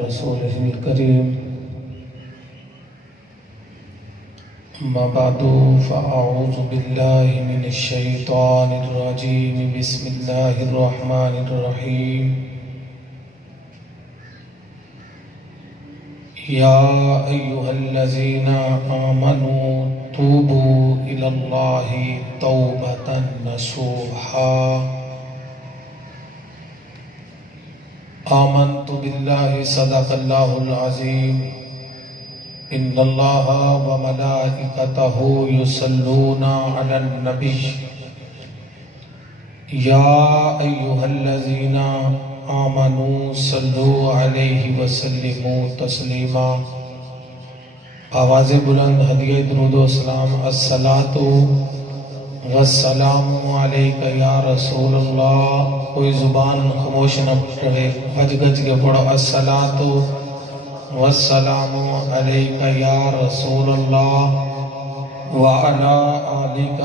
ورسوله الكريم أما بعد فأعوذ بالله من الشيطان الرجيم بسم الله الرحمن الرحيم يا أيها الذين آمنوا توبوا إلى الله توبة نصوحا آمنت بالله صدق الله العظيم إن الله وملائكته يصلون على النبي يا أيها الذين آمنوا صلوا عليه وسلموا تسلیما۔ آواز بلند ہدیہ درود و سلام۔ الصلاۃ والسلام علیک یا رسول اللہ۔ کوئی زبان خاموش نہ پڑے، گج گج کے پڑھو۔ الصلاۃ والسلام علیک یا رسول اللہ وعلی آلک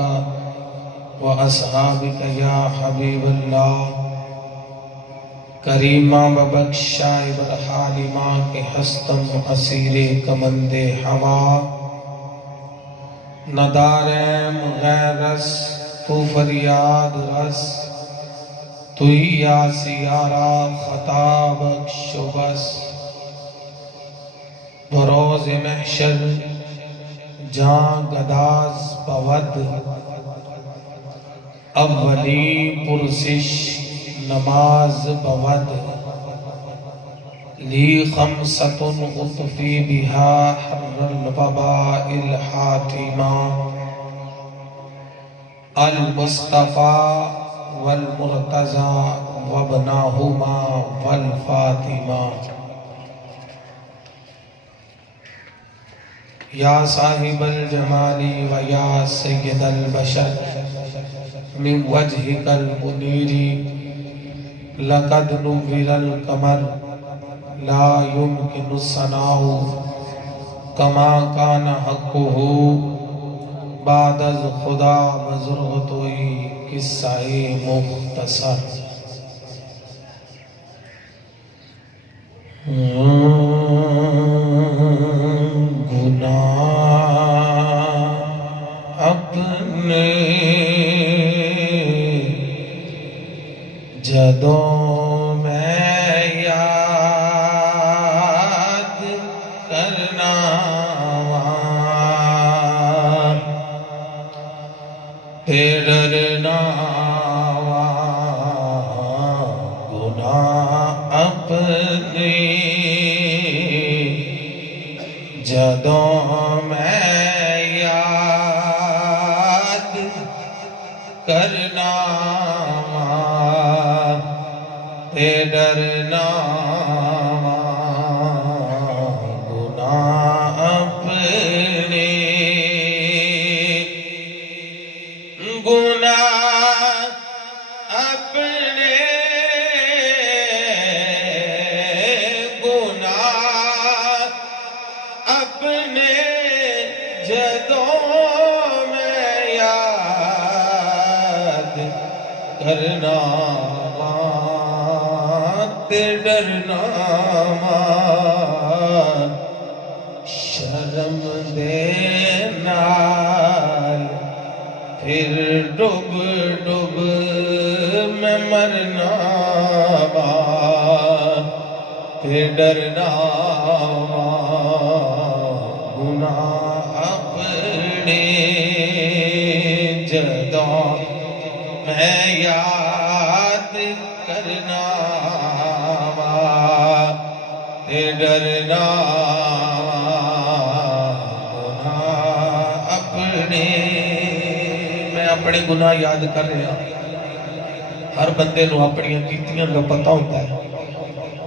واصحابک یا حبیب اللہ۔ کریمہ ببخشا برحالیمہ کے ہستم اسیر کمند ہوا۔ ندارم غیرس تو فریاد رس، توی یا سیارہ خطا بخش بس۔ بروز محشر جان گداز بود، اولی پرسش نماز بود۔ لی خمسۃ اطفی بہا حر الوباء الحاتمہ، المصطفیٰ والمرتضیٰ وابناہما والفاطمہ۔ یا صاحب الجمال و یا سید البشر، من وجهك المنیر لقد نور القمر، لا يمكن الثناء كما كان حقه بعد از خدا بزرگتوئی قصہ مختصر۔ گناہ اپنے جدوں میں یاد کرنا، ڈرنا گناہ اپنے جدوں میں یاد کرنا، ڈرنا گناہ اپنے، گناہ اپنے، گناہ اپنے جدوں میں یاد کرنا، ڈرنا شرم دے نال پھر ڈب ڈب میں مرنا، ڈرنا گناہ اپنے جدوں میں یاد کرنا، ڈرنا گناہ اپنے۔ میں اپنے گناہ یاد کر رہا۔ ہر بندے نو اپنی کیتیاں کا پتہ ہوتا ہے،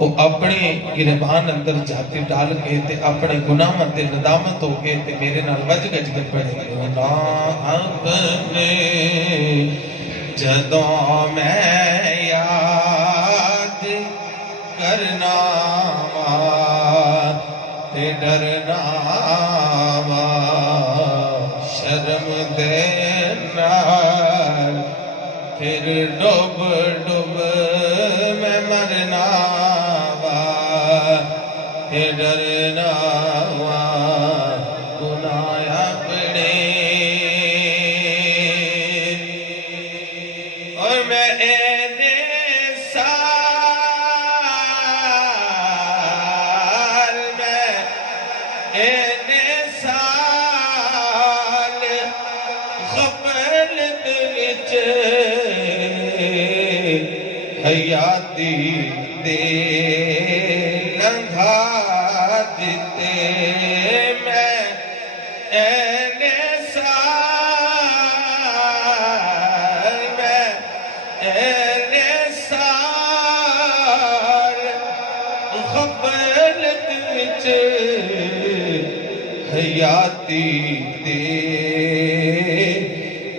وہ اپنے گربان اندر جاتے ڈال کے تے اپنے گناہ تے ندامت ہو کے تے میرے نال وج گج کے پڑھے۔ گناہ اپنے جدوں میں یاد کرنا، تے ڈرنا شرم دے نال پھر ڈب ڈب میں مرنا، ڈرنا گناہ اپنے اور میں حیاتی دے لنگھا دیتے میں این سال میں این سال غفلت وچ حیاتی دے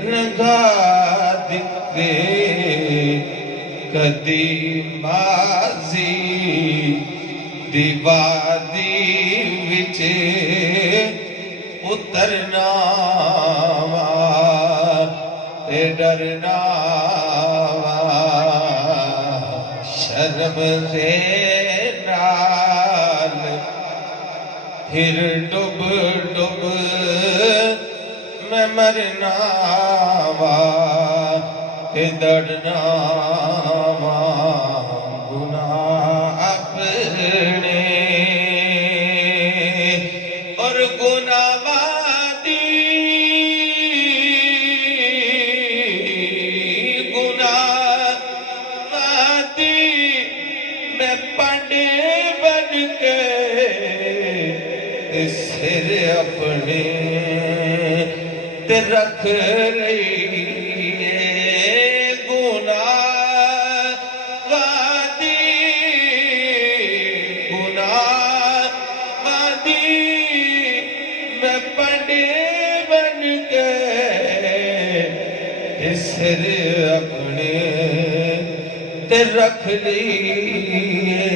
لنگھا دیتے کدی ماضی دی وادی وچ اترنا وا تے ڈرنا وا شرم دے نال پھر ڈب ڈب میں مرنا وا تے ڈرنا گناہ اپنے اور گناہ وادی میں پڑے بن کے سر اپنے تے رکھ رہی سر اپنے تے رکھ لیے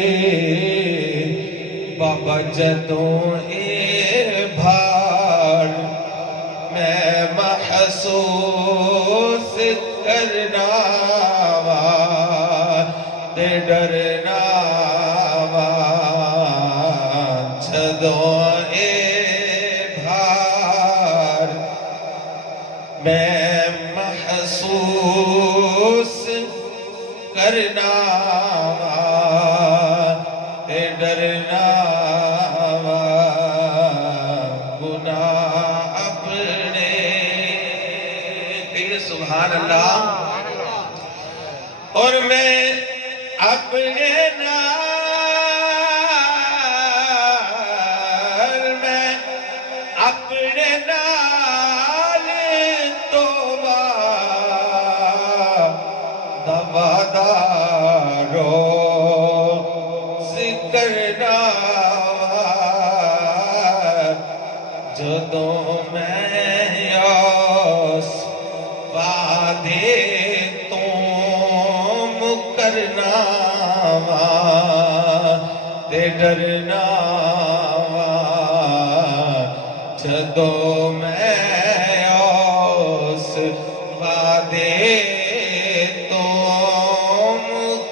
بابا جدوں اے بھاڑ میں محسوس کرنا وا تے ڈرنا وا جدوں اے بھاڑ میں محسوس کرنا وا تے ڈرنا وا گناہ اپنے سبحان اللہ اور میں اپنے نال میں اپنے نال وعدارو ذکر ناوا جدوں میں یاس وعدے تو مکرنا وا تے ڈرنا وا جدوں میں یاس وعدے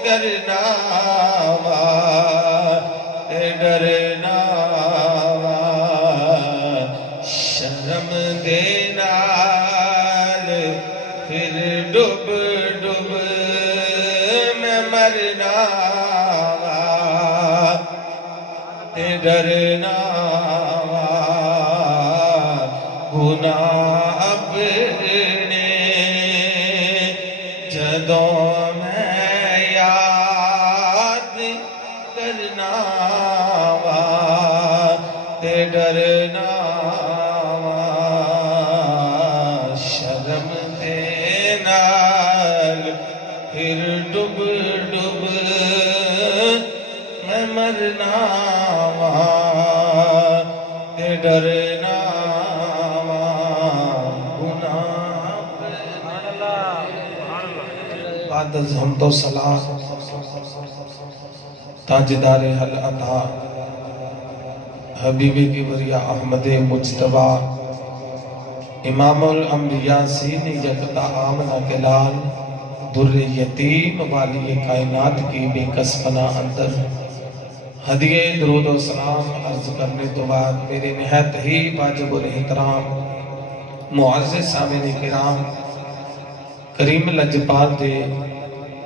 کرنا وا ڈرنا وا شرم دے نال پھر ڈب ڈب میں مرنا وا ڈرنا وا گناہ اپنے جدوں ڈرنا وا شرم دے نال پھر ڈب ڈب میں مرنا وا ڈرنا وا گناہ بعد از حمد و ثنا تاجدار حل عطا حبیبی کی وریہ احمد مجتبہ امام الانبیاء سین یکتا آمنہ کے لال در یتیم والی کائنات کی بے کس فنا اندر ہدیے درود و سلام عرض کرنے تو بعد میرے نہایت ہی واجب الاحترام معزز سامعین کرام کریم لجپال دے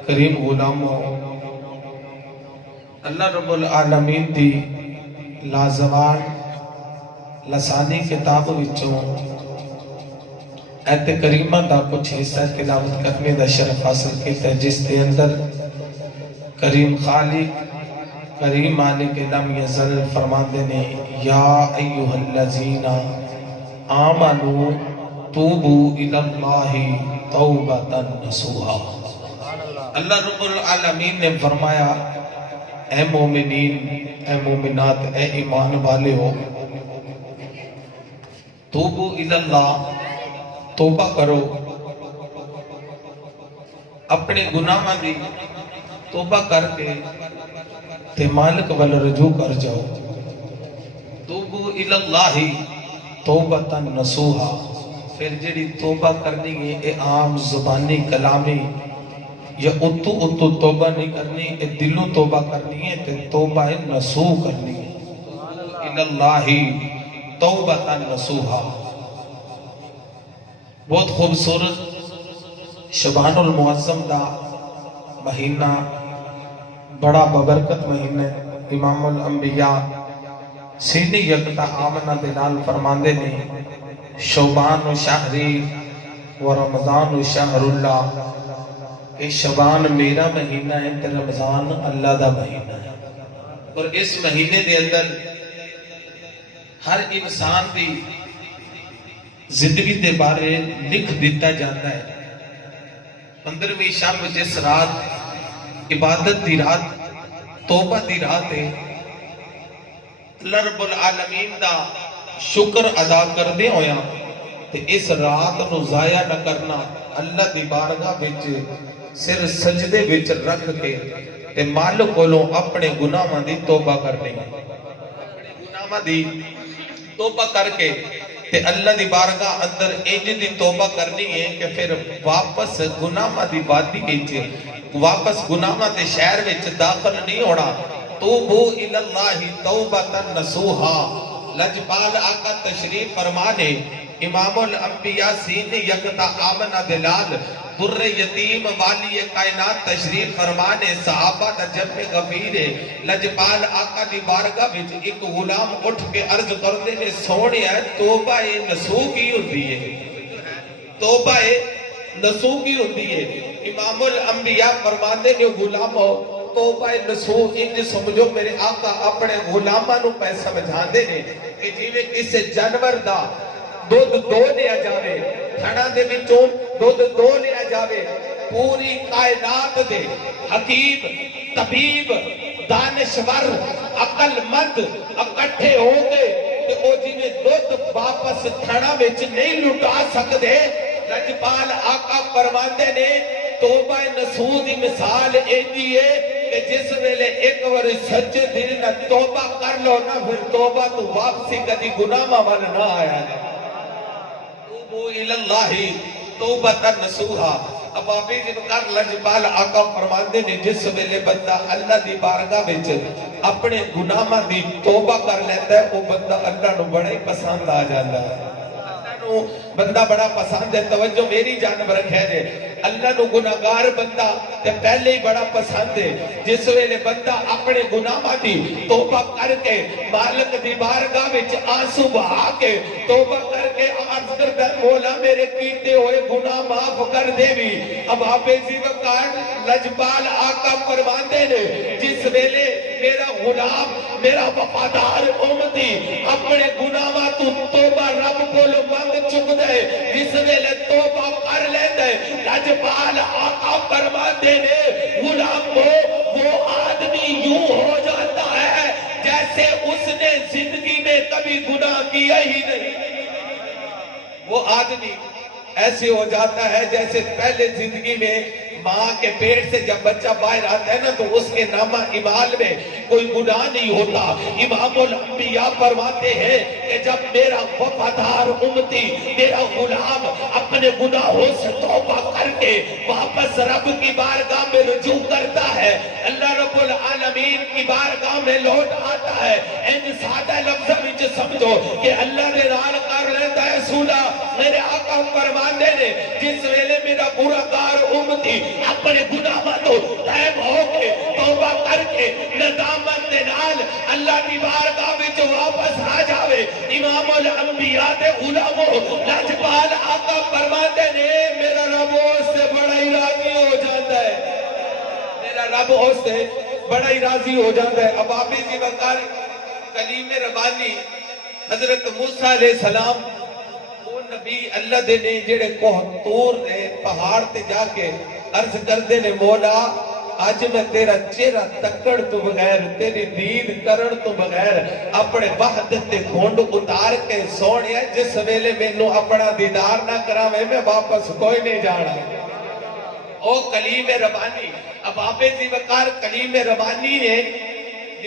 کریم غلاموں، اللہ رب العالمین دی لازوال لسانی کتاب وچوں ایت کریمہ دا کچھ حصہ تلاوت کرنے دا شرف حاصل کیتا ہے، جس دے اندر کریم خالق کریم مالک لم یزل فرماندے نے یا ایہا الذین آمنوا توبوا الی اللہ توبۃ نصوحا۔ اللہ رب العالمین نے فرمایا اے مومنین، اے مومنات، اے ایمان والے ہو، توبوا الی اللہ، توبہ کرو، اپنے گناہاں دی توبہ کر کے تے مالک وال رجوع کر جاؤ۔ توبوا الی اللہ توبۃ نصوحا، پھر جڑی توبہ کرنی ہے اے عام زبانی کلامی یا اتو توبہ نہیں کرنی، اے دلوں توبہ کرنی ہے تے توبہ نصوح کرنی ہے۔ الی اللہ توبۃ نصوحا، بہت خوبصورت شبان المعظم دا مہینہ، بڑا ببرکت مہینہ، امام الانبیاء سینی یکتا آمنہ دلال فرماندے نے شعبان و شہری و رمضان و شہر اللہ، کہ شعبان میرا مہینہ ہے تے رمضان اللہ دا مہینہ ہے، اور اس مہینے دے اندر ہر انسان دی زندگی دے بارے لکھ دیتا جاتا ہے۔ 15ویں شب جس رات عبادت دی رات، توبہ دی رات ہے، اللہ رب العالمین دا شکر ادا کر دے ہویا تے اس رات نو ضائع نہ کرنا، اللہ دی بارگاہ وچ سر سجدے وچ رکھ کے تے مالک کولوں اپنے گناہاں دی توبہ کرنی، اپنے گناہاں دی توبہ کر کے تے اللہ دی بارگاہ اندر انج دی توبہ کرنی ہے کہ پھر واپس گناہاں دی وادی وچ، واپس گناہاں دے شہر وچ داخل نہیں ہونا۔ توبو الی اللہ توبۃ نصوحا، لجپال آقا تشریف فرمانے امام الانبیاء سین یکتا آمنہ دلال در یتیم والی کائنات تشریف فرمانے صحابہ دا جب غفیر لجپال آقا دی بارگاہ وچ ایک غلام اٹھ کے عرض کردے نے سونے ہے توبہ نصوح کی ہوتی ہے، توبہ نصوح کی ہوتی ہے۔ امام الانبیاء فرماندے نے غلاموں توبہ نصوح انج سمجھو میرے آقا اپنے غلاماں نو پہ سمجھان دے نے کہ جیویں کسے جانور دا دودھ دو لیا جاوے، تھڑا دے وچوں دودھ دو لیا جاوے، پوری کائنات دے حکیم طبیب دانشور عقل مند اکٹھے ہو گئے تے او جیویں دودھ واپس تھڑا وچ نہیں لٹا سکدے، لجپال آقا فرماندے نے توبہ نصوح دی مثال ایندی ہے کہ جس ویلے ایک بار سچے دل نہ توبہ کر لو نا، پھر توبہ تو واپسی کدی گناہاں وال نہ آیا ہے۔ توبو الی اللہ توبۃ نصوحا، اب آپ ذکر لجپال آقا فرماندے نے جس ویلے بندہ اللہ دی بارگاہ وچ اپنے گناہاں دی توبہ کر لیتا ہے، وہ بندہ اللہ نو بڑا ہی پسند آ جاتا ہے، بندہ بڑا پسند ہے۔ توجہ میری جانب رکھے جے، اللہ نو گناہگار بندہ تے پہلے ہی بڑا پسند ہے۔ جس ویلے بندہ اپنے گناہاں دی توبہ کر کے مالک دی بارگاہ وچ آنسو بہا کے توبہ کر کے عرض کرتا ہے مولا میرے کیتے ہوئے گناہ معاف کر دے بھی، اب آپ اسی وقت لجپال آقا فرماندے نے جس ویلے میرا غلام میرا وفادار امتی اپنے گناہاں تو توبہ رب کول منگ چک دے، جس ویلے توبہ کر لیندے، لجپال آقا فرماندے نے غلام وہ آدمی یوں ہو جاتا ہے جیسے اس نے زندگی میں کبھی گناہ کیا ہی نہیں۔ وہ آدمی ایسے ہو جاتا ہے جیسے پہلے زندگی میں ماں کے پیٹ سے جب بچہ باہر آتا ہے نا تو اس کے نامہ امال میں کوئی گناہ نہیں ہوتا۔ امام الانبیاء فرماتے ہیں کہ جب میرا وفادار امتی، میرا غلام اپنے گناہوں سے توبہ کر کے واپس رب کی بارگاہ میں رجوع کرتا ہے، اللہ رب العالمین کی بارگاہ میں لوٹ آتا ہے، ان سادہ لفظ وچ سمجھو کہ اللہ نے نال کر لیتا ہے سولا۔ میرے آقا فرماندے نے جس ویلے میرا گناہگار امتی اپنے گناہاں تو تائب ہو کے توبہ کر کے ندامت دے نال اللہ کی بارگاہ وچ واپس آ جاوے، امام الانبیاء دے علماء لاجپال آقا فرماندے نے میرا رب اس سے بڑا ہی راضی ہو جاتا ہے، میرا رب اس سے بڑا ہی راضی ہو جاتا ہے۔ اب آپ جی وقار کلیم ربانی حضرت موسیٰ علیہ السلام وہ نبی اللہ دے نے جڑے کوہ طور نے پہاڑ تے جا کے عرض کر دے نے مولا آج میں تیرا چہرہ تکڑ تو بغیر، تیری دید کرن تو بغیر اپنے وحدت تے گھونڈ اتار کے سوڑیا جس ویلے میں نو اپنا دیدار نہ کراوے میں واپس کوئی نہیں جانا۔ او کلیم ربانی اب آپ دی وقار کلیم ربانی نے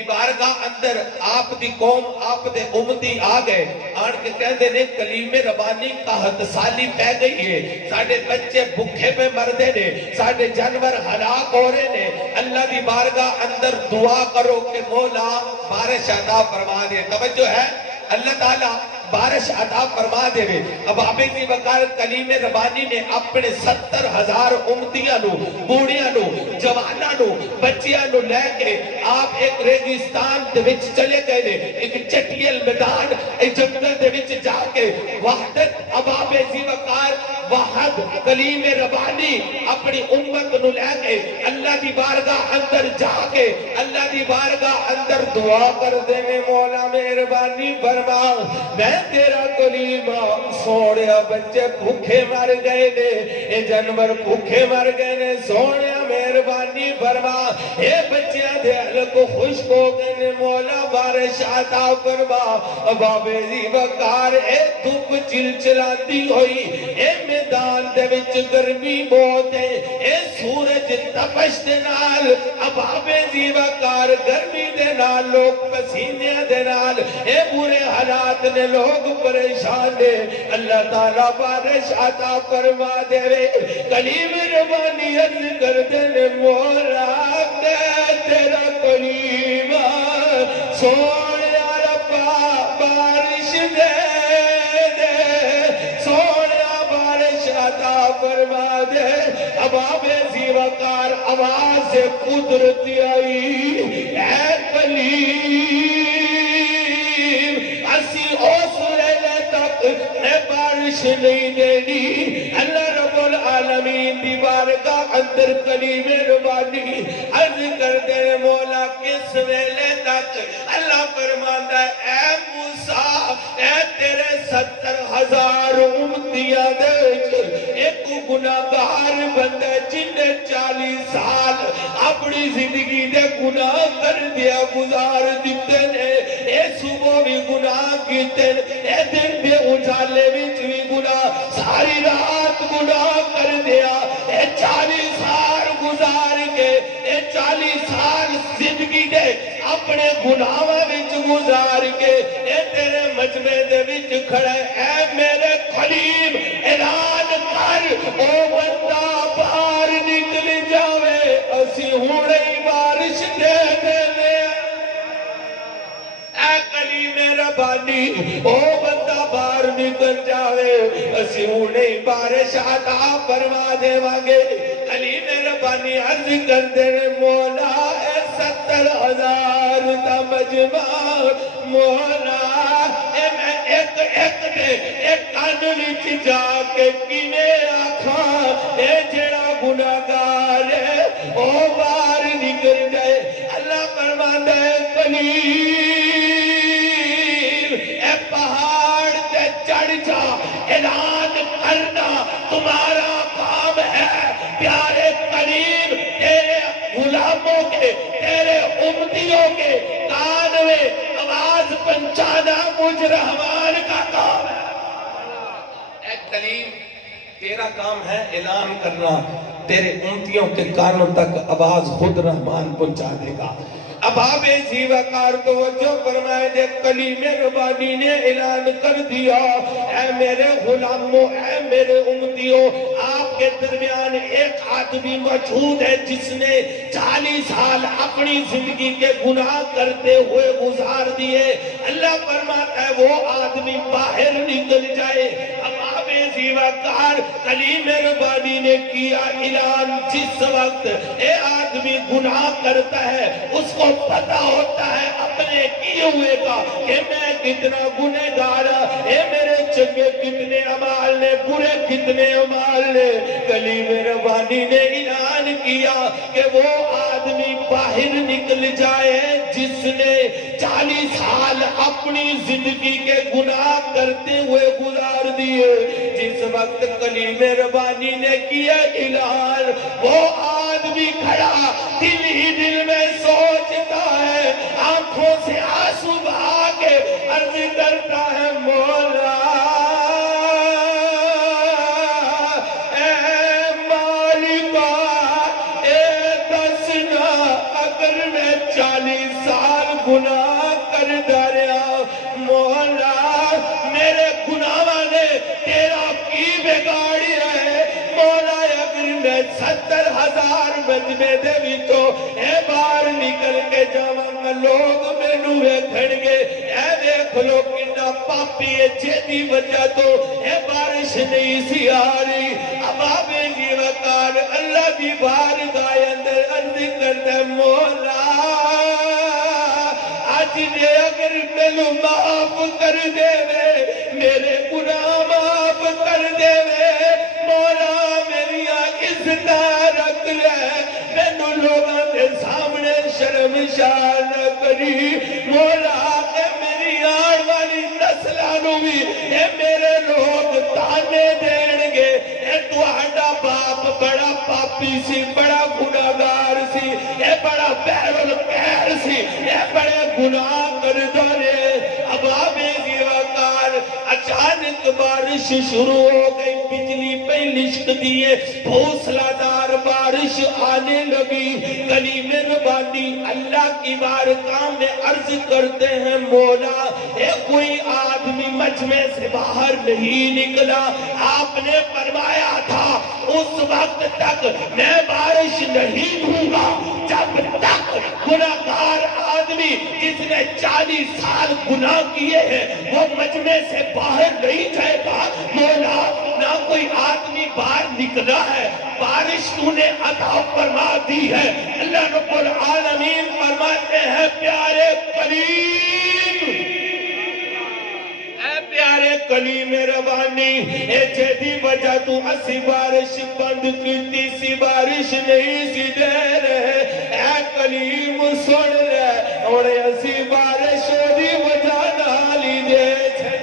بارگاہ اندر آپ دی قوم آپ دے امتی آ گئے آن کے کہندے نے کلیم ربانی کا حد سالی پہ گئی ہے، ساڑھے بچے بھکھے پہ مردے نے، ساڑھے جانور ہلاک ہو رہے نے، اللہ دی بارگاہ اندر دعا کرو کہ مولا بارش عطا فرما دے۔ توجہ ہے اللہ تعالیٰ بارش عطا فرما دے وے۔ اب آپ دی وقار کلیم ربانی نے اپنے 70,000 امتیاں نو، بوڑیاں نو، جواناں نو، بچیاں نو لے کے آپ ایک ریگستان دے وچ چلے گئے نے، ایک چٹیل میدان ایک جنگل دے وچ جا کے وحدت اب آپ دی وقار وحد کلیم ربانی اپنی امت نو لے کے اللہ دی بارگاہ اندر جا کے اللہ دی بارگاہ اندر دعا کر دے میں مولا مہربانی فرما میں تیرا کلیمہ سوڑیا بچے بھوکے مر گئے نے، اے جانور بھوکے مر گئے نے، سوڑیا مہربانی فرما اے بچیاں دے حلق خشک ہو گئے نے، مولا بارش عطا فرما۔ بابے دی وقار اے دھوپ چلچلاتی ہوئی، اے میدان دے وچ گرمی بہت ہے، اے سورج تپش دے نال بابے دی وقار گرمی دے نال لوگ پسینے دے نال اے برے حالات نے لوگ پریشان دے، اللہ تعالیٰ بارش عطا فرما دے وے۔ کلیم ربانی عرض کر دے نے مولا دے تیرا کلیمہ سوڑیا ربا بارش دے دے، سوڑیا بارش عطا فرما دے۔ اب آبے ذی وقار آواز قدرتی آئی اے کلیم اسی اس لیلے تک میں بارش نہیں دینی۔ اللہ رب العالمین دی بارگاہ اندر کلیم ربانی عرض کر دے مولا کس ویلے تک؟ اللہ فرماتا ہے اے موسیٰ اے تیرے 70,000 امتیاں دے ایک گناہگار بندہ جن نے 40 سال اپنی زندگی دے گناہ کر دیا گزار دیتے نے، اے صبح بھی گناہ کیتے اے دن دے اجالے وچ بھی گناہ، ساری رات گناہ کر دیا، اے 40 سال گزار کے اے 40 سال زندگی دے اپنے گناہوں وچ گزار کے اے تیرے مجمع دے وچ کھڑے اے میرے خلیل اعلان کر او بندہ باہر نکل جاوے اسی ہونے ہی بارش دے دینے۔ اے کلیم ربانی او بندہ باہر نکل جاوے اسی ہونے ہی بارش عطا فرما دے وانگے۔ کلیم ربانی عرض کر دے مولا اے 70,000 تا مجمع مولا اے میں ایک دے ایک کان وچ جا کے کینے آکھاں اے جڑا گناہگار ہے او باہر نکل جائے۔ اللہ فرماندا ہے کلیم اے پہاڑ تے چڑھ جا، اعلان کرنا تمہارا کام ہے۔ پیارے کلیم تیرے غلاموں کے تیرے امتیوں کے کان میں آواز پہنچانا مجھ رحمان کا کام ہے۔ اے کلیم تیرا کام ہے اعلان کرنا، تیرے امتیوں کے کانوں تک آواز خود رحمان پہنچا دے گا۔ اب آپ زیوکار توجہ فرمائے دے، کلیم ربانی نے اعلان کر دیا، اے میرے غلاموں، اے میرے امتیوں، آپ کے درمیان ایک آدمی موجود ہے جس نے 40 سال اپنی زندگی کے گناہ کرتے ہوئے گزار دیے۔ اللہ فرماتا ہے وہ آدمی باہر نکل جائے۔ اب آپ زیوکار کلیم ربانی نے کیا اعلان، جس وقت اے آدمی گناہ کرتا ہے اس کو پتہ ہوتا ہے اپنے کیے ہوئے کا کہ میں کتنا گنہگار، اے میرے چنگے کتنے اعمال نے، برے کتنے اعمال نے۔ کلیم ربانی نے اعلان کیا کہ وہ آدمی باہر نکل جائے جس نے 40 سال اپنی زندگی کے گناہ کرتے ہوئے گزار دیے۔ جس وقت کلیم ربانی نے کیا اعلان، وہ آدمی کھڑا دل ہی دل میں سوچتا ہے، آنکھوں سے آنسو بہا کے عرض کرتا ہے، مولا اے مالکا، اے دسنا اگر میں 40 سال گناہ کر داریا، مولا میرے گناہ نے تیرا کی بگاڑی ہے، مولا اگر میں 70,000 بجمے دے بھی تو اے باہر نکل کے جاواں، لوگ میں نوے کھڑ گے، اے دیکھ لو کنا پاپی ہے، جیدی وجہ تو اے بارش نہیں سی آری۔ اب آپ زیوکار اللہ بھی بار گائے اندر عرض کرتا ہے، مولا آج نے اگر ملو معاف کر دے وے، میرے گناہ معاف کر دے وے، مولا میری عزت رکھ لے، مینوں لوگاں دے سامنے شرمشار نہ کری، مولا اے میری آن والی نسلانوں بھی اے میرے لوگ تانے دین گے، اے تہاڈا باپ بڑا پاپی سی، بڑا گناہگار سی، اے بڑا بہر الخیر سی، اے بڑے گناہ کردا رہے۔ اب آپ زیوکار اچانک بارش شروع ہو گئی، بجلی پہ لشک دیے، حوصلہ دار بارش آنے لگی۔ کلیم ربانی اللہ کی بارگاہ میں عرض کرتے ہیں، مولا اے کوئی آدمی مجمع سے باہر نہیں نکلا، آپ نے فرمایا تھا اس وقت تک میں بارش نہیں دوں گا جب تک گناہگار آدمی جس نے 40 سال گناہ کیے ہیں وہ مجمع سے باہر نہیں جائے گا۔ مولا نہ کوئی آدمی باہر نکلا ہے، بارش تو نے عطا فرما دی ہے۔ اللہ رب العالمین فرماتے ہیں، پیارے کلیم، اے پیارے کلیم ربانی، اے جیدی وجہ تو اسی بارش بند کیتی سی، بارش نہیں سی دے رہے، اے کلیم سن لے، اور اسی بارش دی وجہ نالی دے چھے،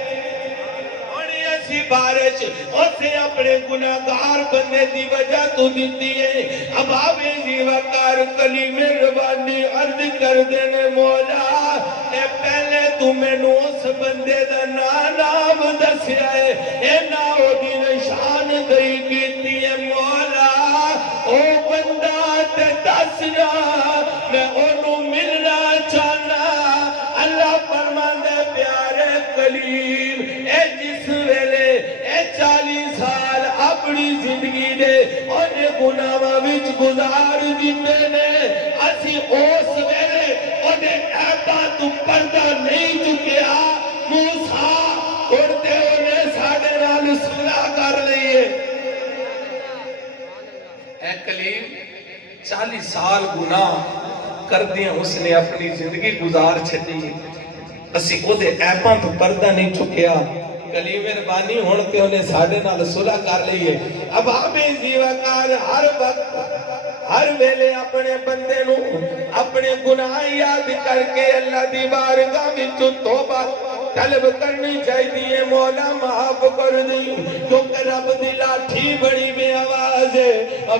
اور اسی بارش اسے اپنے گناہگار بندے دی وجہ تو دیتی ہے۔ اب آپ زیوکار کلیم ربانی عرض کر دینے، مولا اے پہلے تو میں نو اس بندے دا نام دسیا ہے، اے ناؤ دی نشان دئی کیتی ہے، مولا او بندہ تے دسنا، میں انہوں ملنا چاہنا۔ اللہ فرماندے، پیارے کلیم، اے جس ویلے اے 40 سال اپنی زندگی دے انہیں گناہاں وچ گزار دیتے نے، اسی اس ویلے انہیں ایباں تو پردہ نہیں چکیا، موسیٰ اڑتے انہیں ساڑھے نال صلح کر لئیے۔ اے کلیم 40 سال گناہ کر دیا اس نے اپنی زندگی گزار چھتی، اسی او دے ایباں تو پردہ نہیں چکیا، کلیم ربانی ہونے انہیں ساڑھے نال صلح کر لئیے۔ اب آپ زیوکار ہر وقت ہر ویلے اپنے بندے نو اپنے گناہ یاد کر کے اللہ دی بارگاہ وچوں توبہ طلب کرنی چاہیے. مولا معاف کر دی کیونکہ رب دی لاٹھی بڑی بے آواز ہے.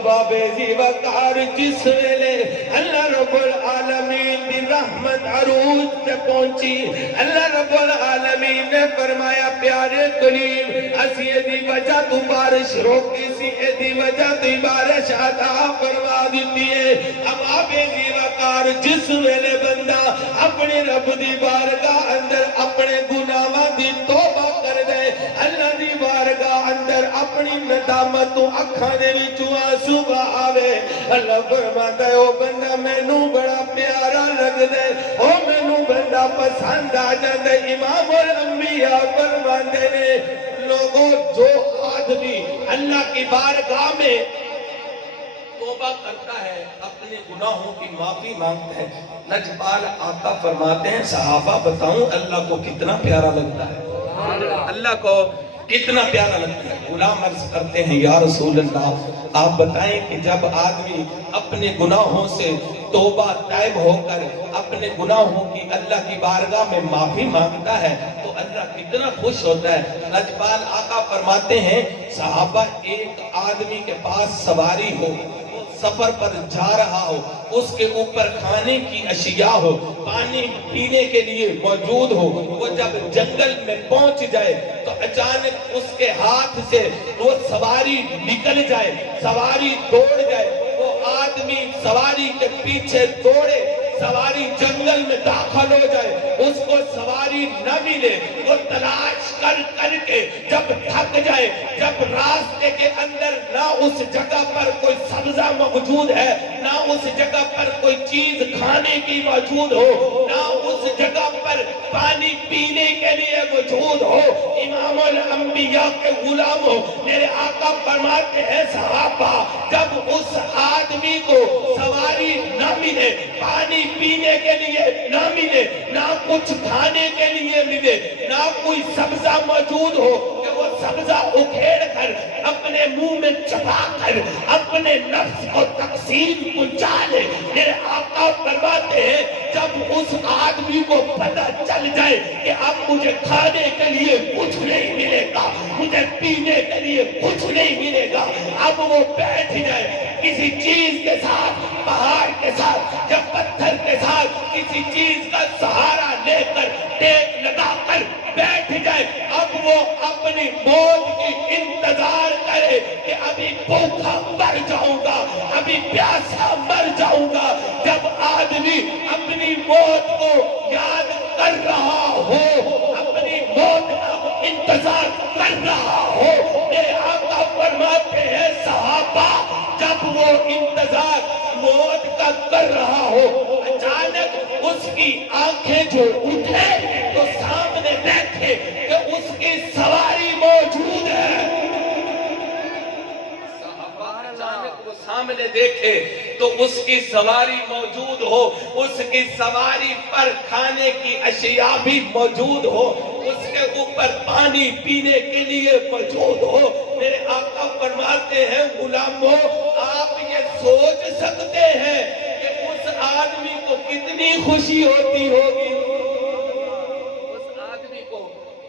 بابے زی وقار جس ویلے اللہ رب العالمین دی رحمت عروج سے پہنچی, اللہ رب العالمین نے فرمایا پیارے کریم اسی دی وجہ تو بارش روکی سی, دی وجہ تو بارش عطا فرما دیتی ہے. اب بابے زی وقار جس ویلے بندہ اپنے رب دی بارگاہ اندر اپنے گناہاں دی توبہ کر دے, اللہ دی بارگاہ اندر اپنی ندامت تو اکھاں دے وچوں آنسو آوے, اللہ فرماتا ہے او بندہ مینوں بڑا پیارا لگدا ہے, او مینوں بندہ پسند آ جاندا ہے. امام الانبیاء فرماتے نے لوگوں جو آدمی اللہ کی بارگاہ میں توبہ کرتا ہے اپنے گناہوں کی معافی مانگتا ہے, لجپال آقا فرماتے ہیں صحابہ بتاؤں اللہ کو کتنا پیارا لگتا ہے, اللہ کو کتنا پیارا لگتا ہے. غلام عرض کرتے ہیں یا رسول اللہ آپ بتائیں کہ جب آدمی اپنے گناہوں سے توبہ طائب ہو کر اپنے گناہوں کی اللہ کی بارگاہ میں معافی مانگتا ہے تو اللہ کتنا خوش ہوتا ہے. لجپال آقا فرماتے ہیں صحابہ ایک آدمی کے پاس سواری ہو, سفر پر جا رہا ہو, اس کے اوپر کھانے کی اشیاء ہو, پانی پینے کے لیے موجود ہو, وہ جب جنگل میں پہنچ جائے تو اچانک اس کے ہاتھ سے وہ سواری نکل جائے, سواری دوڑ جائے, وہ آدمی سواری کے پیچھے دوڑے, سواری جنگل میں داخل ہو جائے, اس کو سواری نہ ملے, وہ تلاش کر کر کے جب تھک جائے, جب راستے کے اندر نہ اس جگہ پر کوئی سبزہ موجود ہے, نہ اس جگہ پر کوئی چیز کھانے کی موجود ہو, نہ اس جگہ پر پانی پینے کے لیے موجود ہو, امام الانبیاء کے غلام ہو, میرے آقا فرماتے ہیں صحابہ جب اس آدمی کو سواری نہ ملے, پانی پینے کے لیے نہ ملے, نہ کچھ کھانے کے لیے ملے, نہ کوئی سبزہ موجود ہو کہ وہ سبزہ اکھیڑ کر اپنے منہ میں چبا کر اپنے نفس کو تقسیم پہنچا لے, میرے آقا فرماتے ہیں جب اس آدمی کو پتہ چل جائے کہ اب مجھے کھانے کے لیے کچھ نہیں ملے گا, مجھے پینے کے لیے کچھ نہیں ملے گا, اب وہ بیٹھ جائے کسی چیز کے ساتھ, پہاڑ کے ساتھ یا پتھر کے ساتھ کسی چیز کا سہارا لے کر ٹیک لگا کر بیٹھ جائے, اب وہ اپنی موت کی انتظار کرے کہ ابھی بھوکا مر جاؤں گا, ابھی پیاسا مر جاؤں گا. جب آدمی اپنی موت کو یاد کر رہا ہو, اپنی موت کا انتظار کر رہا ہو, میرے آقا فرماتے ہیں صحابہ جب وہ انتظار موت کا کر رہا ہو, اچانک اس کی آنکھیں جو اٹھے تو سامنے دیکھے کہ اس کی سواری موجود ہے. اچانک وہ سامنے دیکھے تو اس کی سواری موجود ہو, اس کی سواری پر کھانے کی اشیاء بھی موجود ہو, اس کے اوپر پانی پینے کے لیے موجود ہو. میرے آقا فرماتے ہیں غلاموں آپ یہ سوچ سکتے ہیں کہ اس آدمی کو کتنی خوشی ہوتی ہوگی, اس آدمی کو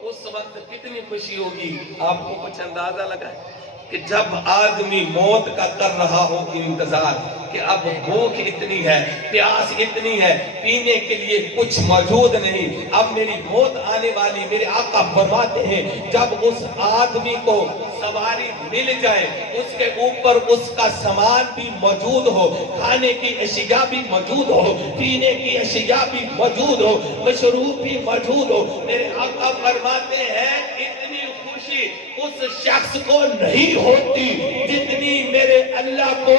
اس وقت کتنی خوشی ہوگی. آپ کو کچھ اندازہ لگا ہے کہ جب آدمی موت کا کر رہا ہو انتظار کہ اب بھوک اتنی ہے, پیاس اتنی ہے, پینے کے لیے کچھ موجود نہیں, اب میری موت آنے والی, میرے آقا فرماتے ہیں جب اس آدمی کو سواری مل جائے, اس کے اوپر اس کا سامان بھی موجود ہو, کھانے کی اشیاء بھی موجود ہو, پینے کی اشیاء بھی موجود ہو, مشروب بھی موجود ہو, میرے آقا فرماتے ہیں اتنی خوشی اس شخص کو نہیں ہوتی جتنی میرے اللہ کو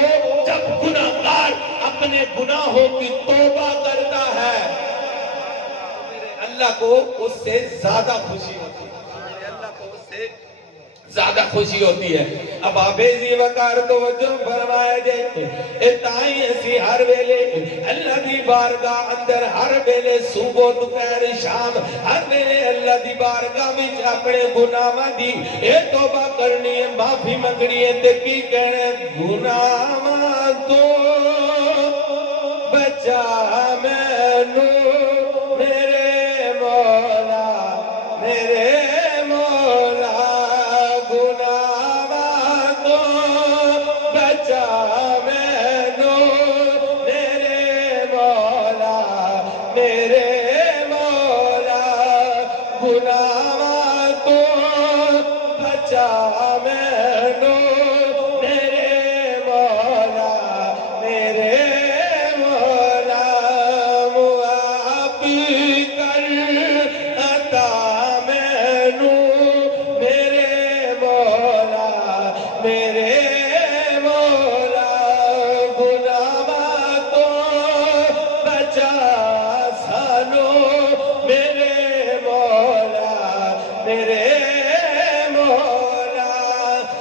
جب گناہگار اپنے گناہوں کی توبہ کرتا ہے, میرے اللہ کو اس سے زیادہ خوشی ہوتی ہے, میرے اللہ کو اس سے زیادہ خوشی ہوتی ہے. اب آبیزی وقار توجہ فرمائے جائے اتائیں اسی ہر ویلے اللہ دی بارگاہ اندر, ہر ویلے صبح دوپہر شام ہر ویلے اللہ دی بارگاہ میں اپنے گناہاں دی اے توبہ کرنی ہے, معافی منگنی ہے, تے کی کہنے گناہاں تو بچ بچا مینو میرے مولا میرے مولا گناہاں تو بچا مینو میرے مولا میرے مولا گناہاں تو بچا مینو میرے مولا میرے مولا معافی کر عطا مینو میرے مولا میرے مولا گناہاں تو بچا سانو میرے مولا میرے مولا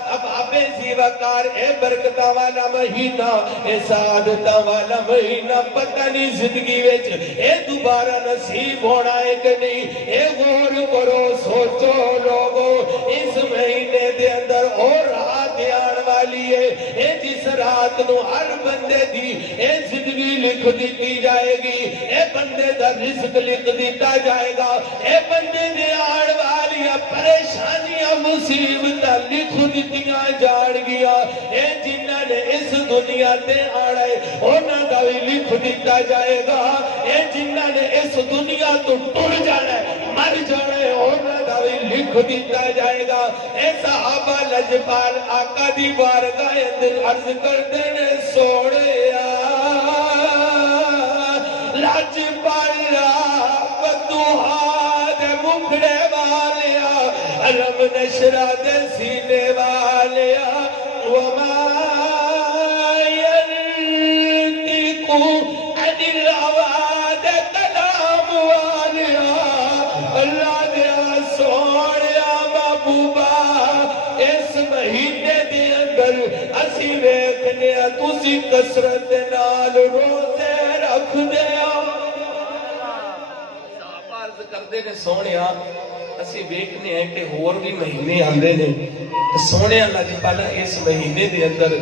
اب آبے زیوکار اے برکتہ والا مہینہ اے سعادتہ والا مہینہ پتہ نہیں زندگی ویچ اے دوبارہ نصیب ہونا ہے کہ نہیں اے غور کرو سوچو لوگو اس مہینے دے اندر اور رات آن والی ہے اے جس رات نو ہر بندے دی اے زندگی لکھ دیتی جائے گی اے بندے دا رزق لکھ دیتا جائے گا اے بندے دے آن والی پریشانیاں مصیبتاں لکھ دیتیاں جان گیا اے جنہاں نے اس دنیا تے آنا ہے انہاں دا بھی لکھ دیتا جائے گا اے جنہاں نے اس دنیا تو ٹر جانا ہے مر جانا ہے انہاں دا بھی لکھ دیتا جائے گا اے صحابہ لجپال آقا دی بارگاہ اندر عرض کرتے نے سوڑیا لجپالا بدوہا دے مکھڑے والیا علم نشرہ دے سینے والیا وما ينطق عن الهوى دے کلام والیا اللہ دیا سوڑیا محبوبا اس مہینے دے اندر اسی ویکھنے تسی کسرت نال روزے رکھ دیا صحابہ عرض کردے نے سونیا اسی ویکھنے ہیں کہ اور بھی مہینے آندے نے سونے اللہ جی پالا اس مہینے دے اندر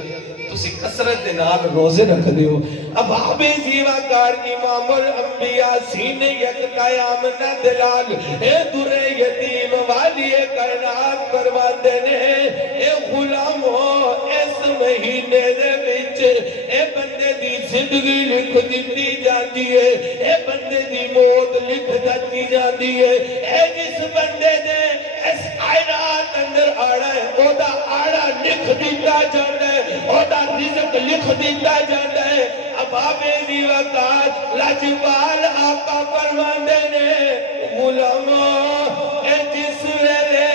تسی کسرت دے نال روزے رکھ دیو اب آبے زیوکار امام الانبیاء سینے یک قیام نہ دلال اے در یتیم والی کائنات فرماتے نے اے غلامو اس مہینے دے وچ اے بندے دی زندگی لکھ دیتی جاتی ہے اے بندے دی موت لکھ دیتی جاتی ہے اے جس بندے دے اس کائنات اندر آڑا ہے او دا آڑا لکھ دیتا جاتا ہے او دا رزق لکھ دیتا جاتا ہے اب آبے زیوکار لجپال آقا فرماندے نے غلامو اے جس ویلے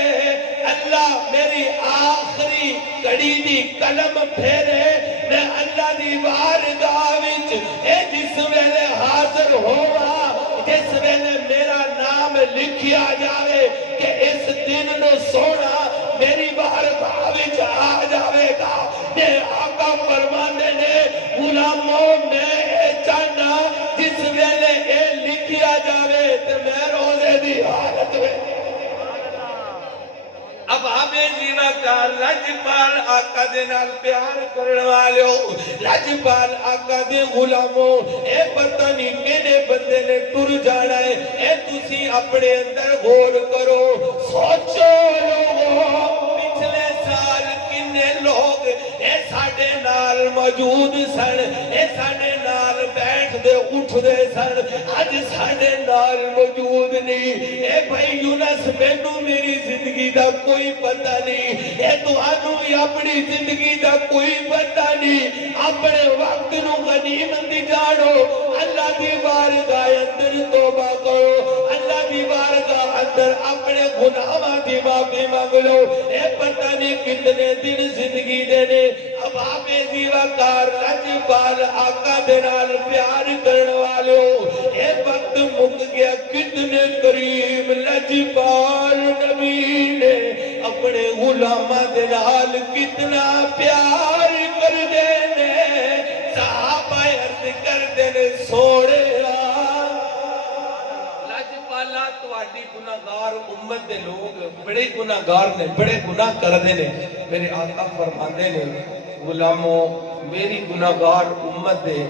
اللہ میری آخری کڑی دی قلم پھیرے میں اللہ دی بارگاہ وچ اے جس ویلے حاضر ہوا جس ویلے میرا نام لکھیا جاوے کہ اس دن نو سونا میری بارگاہ وچ آ جاوے گا اے آقا فرماندے نے غلاموں میں اے چاہنا جس ویلے اے لکھیا جاوے تے میں روزے دی حالت میں اب آبے زیوکار لجپال آقا دے نال پیار کرن والے ہو لجپال آقا دے غلاموں اے پتہ نہیں کیڑے بندے نے ٹر جانا ہے اے تسی اپنے اندر غور کرو سوچو لوگو پچھلے سال کنے لوگ اے ساڈے نال موجود سن اے ساڈے نال بیٹھ دے اٹھ دے سن اج ساڈے نال موجود نہیں اے بھائی یونس مینوں میری زندگی دا کوئی پتہ نہیں اے تہانوں ہی اپنی زندگی دا کوئی پتہ نہیں اپنے وقت نو غنیمت جانو اللہ دی بارگاہ اندر توبہ کرو اللہ دی بارگاہ اندر اپنے گناہاں دی معافی مانگ لو اے پتہ نہیں کتنے دن زندگی دینے اب آبے زیوکار لجپال آقا دے نال پیار کرن والے ہو اے وقت مک گیا کتنے قریب لجپال نبی نے اپنے غلاماں دے نال کتنا پیار کر دینے صحابہ عرض کر دینے سوڑے لجپالا تواڈی گناہگار امت دے لوگ بڑے گناہگار نے بڑے گناہ کردے نے میرے آقا فرماندے نے غلاموں میری گناہگار امت دے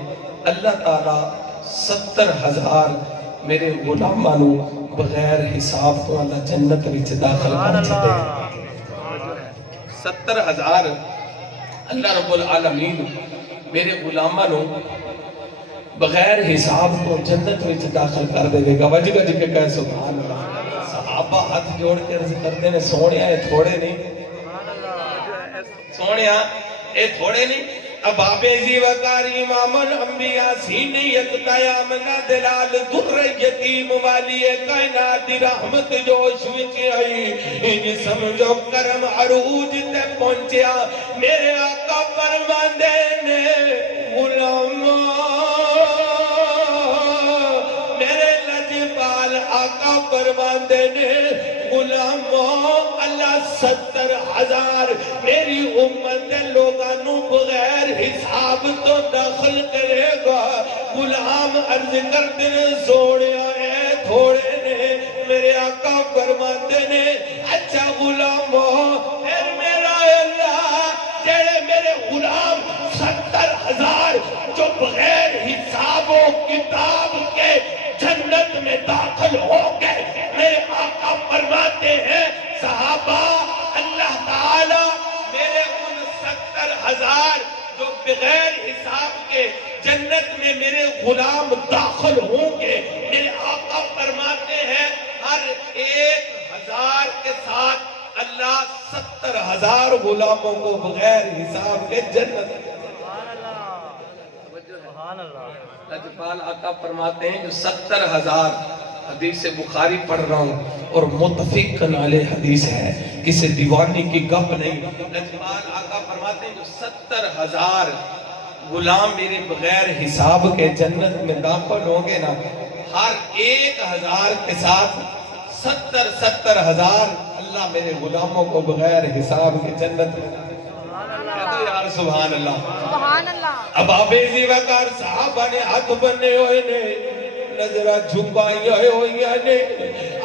اللہ تعالیٰ 70,000 میرے غلاماں نو بغیر حساب تو اللہ جنت وچ داخل کر چھڈے 70,000 اللہ رب العالمین میرے غلاماں نو بغیر حساب تو جنت وچ داخل کر دے گا وجہ گج کے کہے سبحان اللہ صحابہ ہاتھ جوڑ کے عرض کرتے ہیں سونیا اے تھوڑے نہیں سونیا اے تھوڑے نہیں اباب زی وقار امام الانبیاء سینی اقتیام نا دلال در یتیم والی کائنات دی رحمت جوش وچ آئی ان سمجھو کرم عروج تے پہنچیا میرے آقا فرماندے نے غلاماں میرے لجپال آقا فرماندے نے غلاماں اللہ 70,000 میری امت دے لوگانوں بغیر حساب تو داخل کرے گا غلام عرض کرتے نے سوڑیا اے تھوڑے نے میرے آقا فرماتے نے اچھا غلاموں پھر میرا اللہ جڑے میرے غلام 70,000 جو بغیر حساب و کتاب کے جنت میں داخل ہو گئے میرے آقا فرماتے ہیں صحابہ اللہ تعالی میرے ان 70,000 جو بغیر حساب کے جنت میں میرے غلام داخل ہوں گے میرے آقا فرماتے ہیں ہر 1,000 کے ساتھ اللہ 70,000 غلاموں کو بغیر حساب کے جنت لجپال آقا فرماتے ہیں جو 70,000 حدیث بخاری پڑھ رہا ہوں اور متفقن علیہ حدیث ہے کسی دیوانی کی گپ نہیں لجپال آقا فرماتے ہیں جو 70,000 غلام میرے بغیر حساب کے جنت میں داخل ہوں گے نا ہر 1,000 کے ساتھ 70,000 اللہ میرے غلاموں کو بغیر حساب کے جنت میں کہتے یار سبحان اللہ سبحان اللہ اب آبیزی وقار صحابہ نے ہاتھ بننے ہوئے نے نظرہ جھکائی ہوئی نے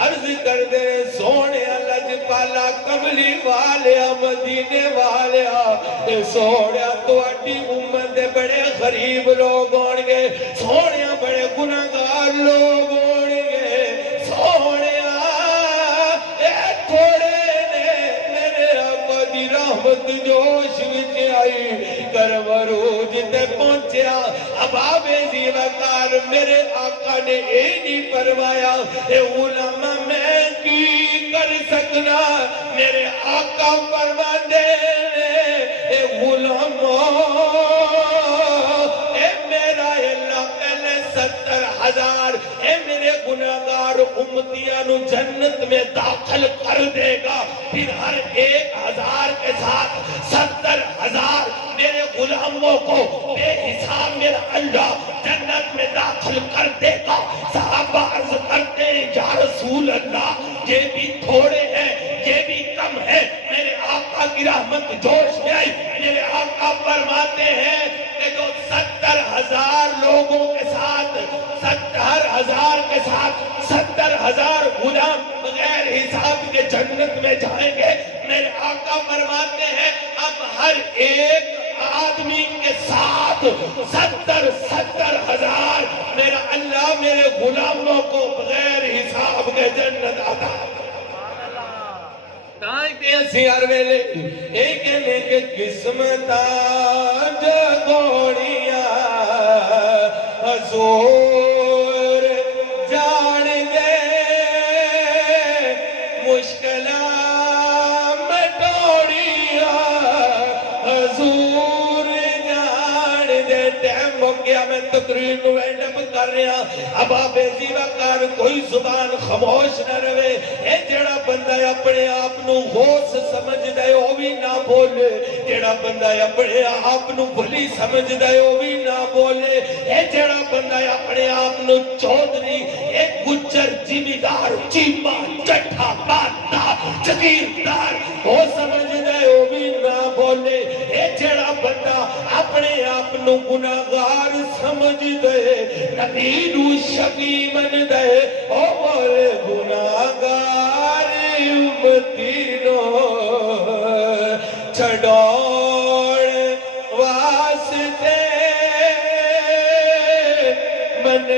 عرض کر دے سونے لجپالا کملی والیا مدینے والیا سونے تو اٹی امت دے بڑے غریب لوگ ہونگے سونے بڑے گناہگار لوگ ہونگے سونے اے تھوڑے نے میرے آقا دی رحمت جوش وچ آئی کرم عروج تے پہنچیا اب آبیزی وقار میرے آقا نے اے نہیں فرمایا اے علماء میں کی کر سکنا میرے آقا فرما دے اے علماء اے میرا اللہ پہلے 70,000 اے میرے گناہگار امتیاں نو جنت میں داخل کر دے گا پھر ہر 1,000 کے ساتھ 70,000 میرے غلاموں کو بے حساب میرا اللہ جنت میں داخل کر دے گا صحابہ عرض کرتے ہیں یا رسول اللہ یہ بھی تھوڑے ہیں یہ بھی کم ہے میرے آقا کی رحمت جوش میں آئی میرے آقا فرماتے ہیں کہ جو 70,000 لوگوں کے ساتھ 70,000 کے ساتھ 70,000 غلام بغیر حساب کے جنت میں جائیں گے میرے آقا فرماتے ہیں اب ہر ایک آدمی کے ساتھ 70,000 میرا اللہ میرے غلاموں کو بغیر حساب کے جنت عطا تائیں پہ سیار ویلے ایک لے قسمتا جگوڑیاں حضور جان دے مشکلہ مٹوڑیاں حضور جان دے ٹیم ہو گیا میں تقریر کو اینڈ اپ کر رہا اب آبیزی وقار کوئی زبان خاموش نہ رہے اے جڑا بندہ اپنے آپ نو غوث سمجھ دے وہ بھی نہ بولے جڑا بندہ اپنے آپ نو بھلی سمجھ دے وہ بھی نہ بولے اے جڑا بندہ اپنے آپ نو چودھری اے گجر زمیندار چیما چٹھا باتا جگیردار وہ سمجھ دے وہ بھی نہ بولے اے جڑا بندہ اپنے آپ نو گناہگار سمجھ دے نبی نو شفیع من دے او بولے گناہگار امتی نو چھڑوڑ واسطے من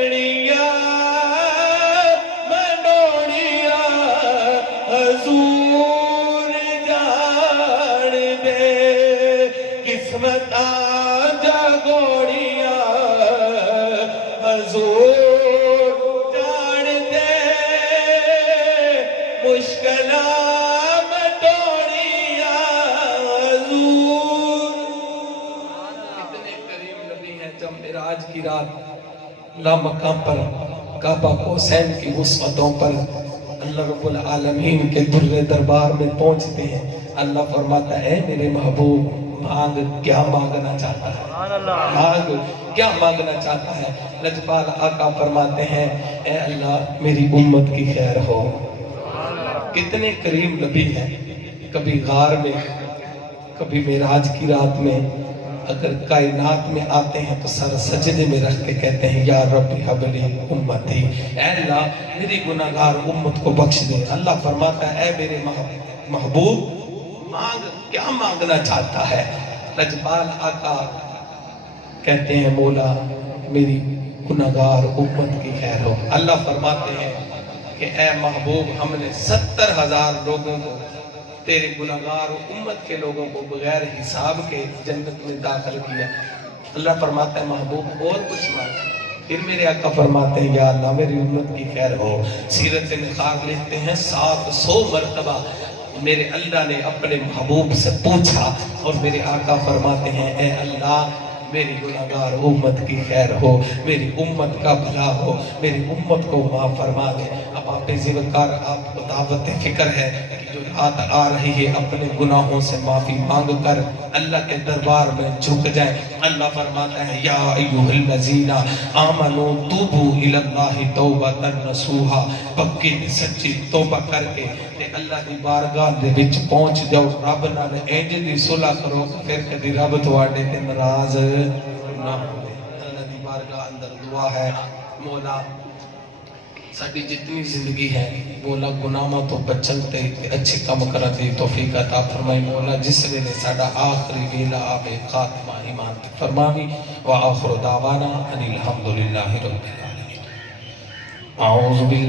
لامقام پر کعبہ کو حسین کی وسعتوں پر اللہ رب العالمین کے در دربار میں پہنچتے ہیں. اللہ فرماتا ہے میرے محبوب مانگ کیا مانگنا چاہتا ہے, مانگ کیا مانگنا چاہتا ہے. لجپال آقا فرماتے ہیں اے اللہ میری امت کی خیر ہو. کتنے کریم نبی ہیں, کبھی غار میں کبھی معراج کی رات میں اگر کائنات میں آتے ہیں تو سر سجدے میں رکھ کے کہتے ہیں یا رب حبلی امتی, اے اللہ میری گناہگار امت کو بخش دے. اللہ فرماتا ہے اے میرے محبوب مانگ کیا مانگنا چاہتا ہے. لجپال آقا کہتے ہیں مولا میری گناہگار امت کی خیر ہو. اللہ فرماتے ہیں کہ اے محبوب ہم نے 70,000 لوگوں کو تیرے گناہگار امت کے لوگوں کو بغیر حساب کے جنت میں داخل کیا. اللہ فرماتا ہے محبوب اور کچھ مانگ. پھر میرے آقا فرماتے ہیں یا اللہ میری امت کی خیر ہو. سیرت نخار لکھتے ہیں 700 مرتبہ میرے اللہ نے اپنے محبوب سے پوچھا اور میرے آقا فرماتے ہیں اے اللہ میری گناہگار امت کی خیر ہو, میری امت کا بھلا ہو, میری امت کو معاف فرما دے. اب آپ زیوکار آپ کو دعوت فکر ہے کہ جو رات آ رہی ہے اپنے گناہوں سے معافی مانگ کر اللہ کے دربار میں جھک جائیں. اللہ فرماتا ہے یا ایھا الذین آمنوا توبوا الی اللہ توبۃ نصوحا, پکی سچی توبہ کر کے تے اللہ دی بارگاہ دے وچ پہنچ جاؤ. رب نال انج دی صلح کرو پھر کبھی رب تواڈے تے ناراض نہ ہوے. اللہ دی بارگاہ اندر دعا ہے مولا ساری جتنی زندگی ہے مولا گناہوں تو بچن تے اچھے کام کرن دی توفیق عطا فرمائی. مولا جس ویلے ساڈا آخری ویلا آوے خاتمہ ایمان تے فرماوی. وآخر دعوانا ان الحمدللہ رب العالمین. اعوذ باللہ